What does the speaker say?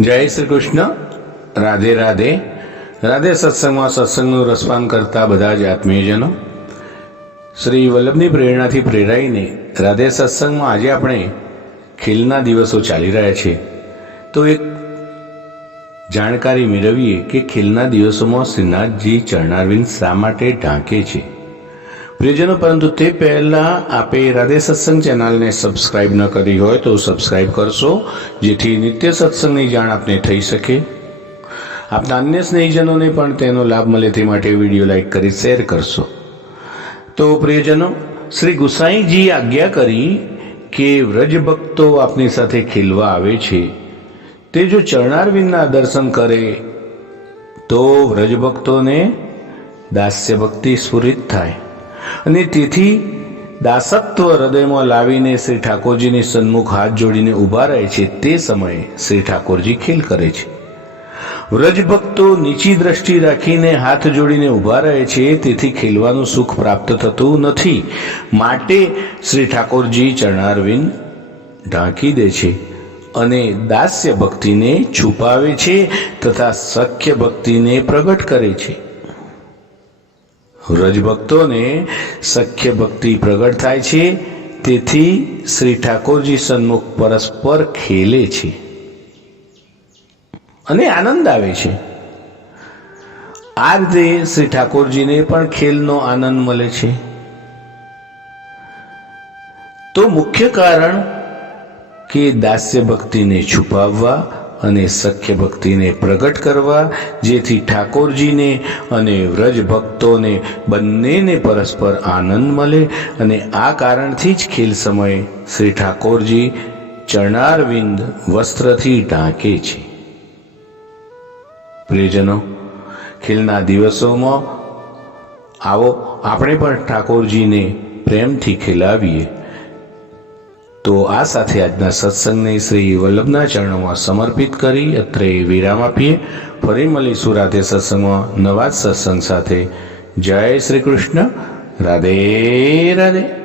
જય શ્રી કૃષ્ણ. રાધે રાધે. રાધે સત્સંગમાં સત્સંગનું રસપાન કરતા બધા જ આત્મીયજનો. શ્રી વલ્લભની પ્રેરણાથી પ્રેરાઈને રાધે સત્સંગમાં આજે આપણે ખીલના દિવસો ચાલી રહ્યા છે તો એક જાણકારી મેળવીએ કે ખીલના દિવસોમાં શ્રીનાથજી ચરણારવિંદ શા માટે ઢાંકે છે? પ્રિયજનો, પરંતુ તે પહેલાં આપે રાધે સત્સંગ ચેનલને સબસ્ક્રાઇબ ન કરી હોય તો સબસ્ક્રાઇબ કરશો, જેથી નિત્ય સત્સંગની જાણ આપને થઈ શકે. આપના અન્ય સ્નેહીજનોને પણ તેનો લાભ મળે તે માટે વીડિયો લાઈક કરી શેર કરશો. તો પ્રિયજનો, શ્રી ગુસાઈજી આજ્ઞા કરી કે વ્રજ ભક્તો આપની સાથે ખીલવા આવે છે. તે જો ચરણારવિંદના દર્શન કરે, તો વ્રજ ભક્તોને દાસ્ય ભક્તિ સ્ફુરિત થાય. અને તેથી દાસત્વ હૃદયમાં લાવીને શ્રી ઠાકોરજીની સન્મુખ હાથ જોડીને ઊભા રહે છે તે સમયે શ્રી ઠાકોરજી ખીલ કરે છે. વ્રજ ભક્તો નીચી દ્રષ્ટિ રાખીને હાથ જોડીને ઊભા રહે છે, તેથી ખીલવાનું સુખ પ્રાપ્ત થતું નથી. માટે શ્રી ઠાકોરજી ચરણારવિંદ ઢાંકી દે છે અને દાસ્ય ભક્તિને છુપાવે છે તથા સખ્ય ભક્તિને પ્રગટ કરે છે. વ્રજ ભક્તોને સખ્ય ભક્તિ પ્રગટ થાય છે. તેથી શ્રી ઠાકોરજી સન્મુખ પરસ્પર ખેલે છે. અને આનંદ આવે છે. આ રીતે શ્રી ઠાકોરજીને પણ ખેલનો આનંદ મળે છે. તો મુખ્ય કારણ કે દાસ્ય ભક્તિને છુપાવવા અને સખ્ય ભક્તિને પ્રગટ કરવા, જેથી ઠાકોરજીને અને વ્રજ ભક્તોને બંનેને પરસ્પર આનંદ મળે અને આ કારણથી જ ખેલ સમયે શ્રી ઠાકોરજી ચરણારવિંદ વસ્ત્રથી ઢાંકે છે. પ્રિયજનો, ખીલના દિવસોમાં આવો આપણે પણ ઠાકોરજીને પ્રેમથી ખીલાવીએ. તો આ સાથે આજના સત્સંગને શ્રી વલ્લભના ચરણોમાં સમર્પિત કરી અત્રે વિરામ આપીએ. ફરી મળીશું રાધે સત્સંગમાં નવા સત્સંગ સાથે. જય શ્રી કૃષ્ણ. રાધે રાધે.